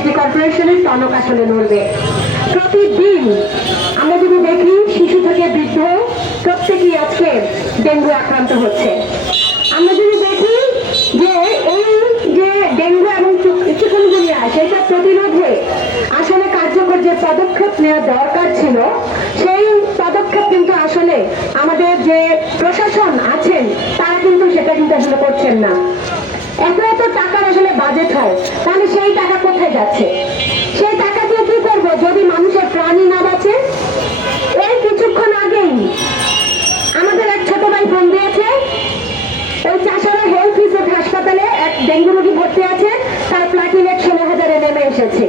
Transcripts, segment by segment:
City কর্পোরেশনের টনক আসলে নড়বে প্রতিদিন আমরা যদি দেখি শিশু থেকে বৃদ্ধ প্রত্যেকেই আজকে ডেঙ্গু আক্রান্ত হচ্ছে। আমরা যদি দেখি যে এই যে ডেঙ্গু এবং চিকুনগুনিয়া সেটা প্রতিরোধে আসলে কার্যকর যে পদক্ষেপ নেওয়া দরকার ছিল, সেই পদক্ষেপ কিন্তু আসলে আমাদের যে প্রশাসন আছেন, তারা কিন্তু সেটা কিন্তু আসলে করছেন না। এত এত টাকার আসলে যাচ্ছে। সেই টাকা দিয়ে কি করব? যদি মানুষের প্রাণী না বাঁচে? এই কিছুক্ষণ আগেই আমাদের এক ছোট ভাই ফোন দিয়েছে। ওই চাষারা হেলথ রিসোর্ট হাসপাতালে এক ডেঙ্গু রোগী ভর্তি আছে। তার প্লাটিলেট ষোলো হাজারে নেমে এসেছে।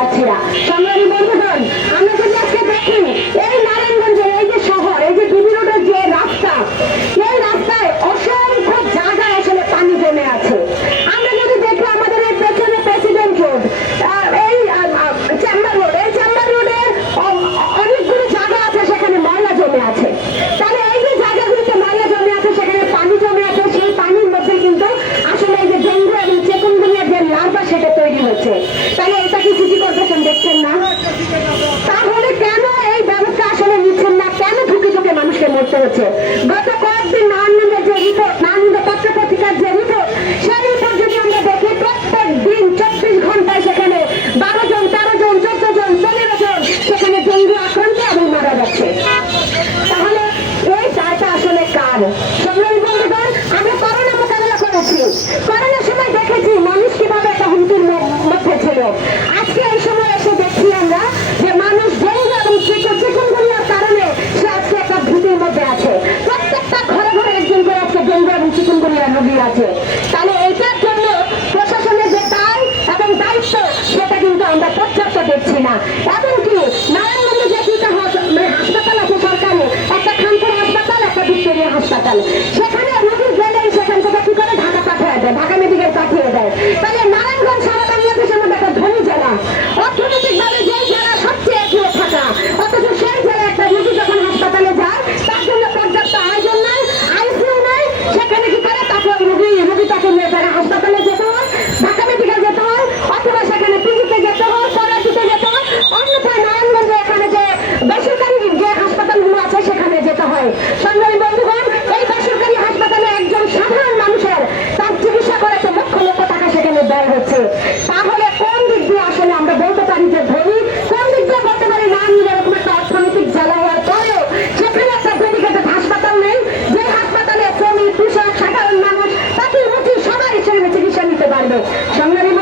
পাচ্ছে না সংগ্রামী করোনার সময় দেখেছি, মানুষ কীভাবে একটা হুমকির মধ্যে ছিল। আজকে এই সময় এসে দেখছি আমরা যে মানুষ যেই এবং চিকুনগুলিয়ার কারণে সে আজকে একটা ভীতির মধ্যে আছে। প্রত্যেকটা ঘরে ঘরে একজন করে আজকে ডেঙ্গু এবং চিকুনগুলিয়ার রোগী আছে। তাহলে এইটার জন্য প্রশাসনের যে দায় এবং দায়িত্ব, সেটা কিন্তু আমরা পর্যাপ্ত দেখছি না। এমনকি নারায়ণগঞ্জে যে দুটা মানে হাসপাতাল পারবে। সংগ্রামী